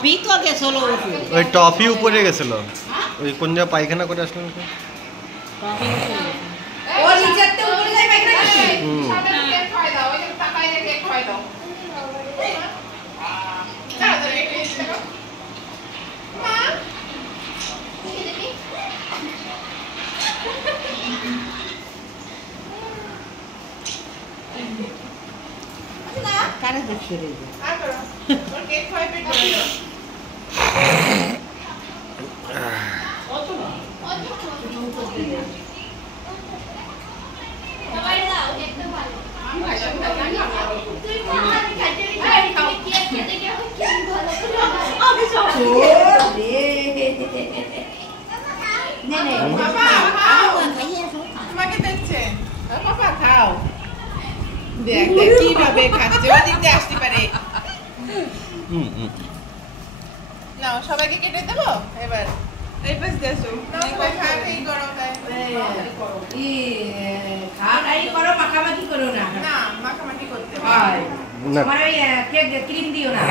টপি তো গেছিল ওই টপি উপরে গেছিল ওই কোন জায়গা পায়খানা করে আসলেন কি ও নিচেতে উপরে যাই পায়খানা করছে সাদা কেক খাই দাও ওই যে তাকাই কেক খাই দাও তাড়াতাড়ি কেক খাও মা দেখি দেখি না কারে দেখছে রে আর করো ওর কেক খাই পেট ভরে দাও তোমাকে দেখছে পাপা খাও দেখ দেখ কিভাবে খাচ্ছে ওদিক দিয়ে আসতে পারে নাও সবাইকে কেটে দেবো এবার এই পাশ দিয়ে আসো খাই করো খাওয়াই করো মাখামাখি করো না না মাখামাখি করতে হয় না আমার ওই কেক ক্রিম দিও না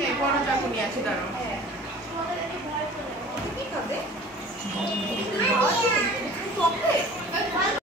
এই বড় চাকুনি আছে দাঁড়াও কি খাবে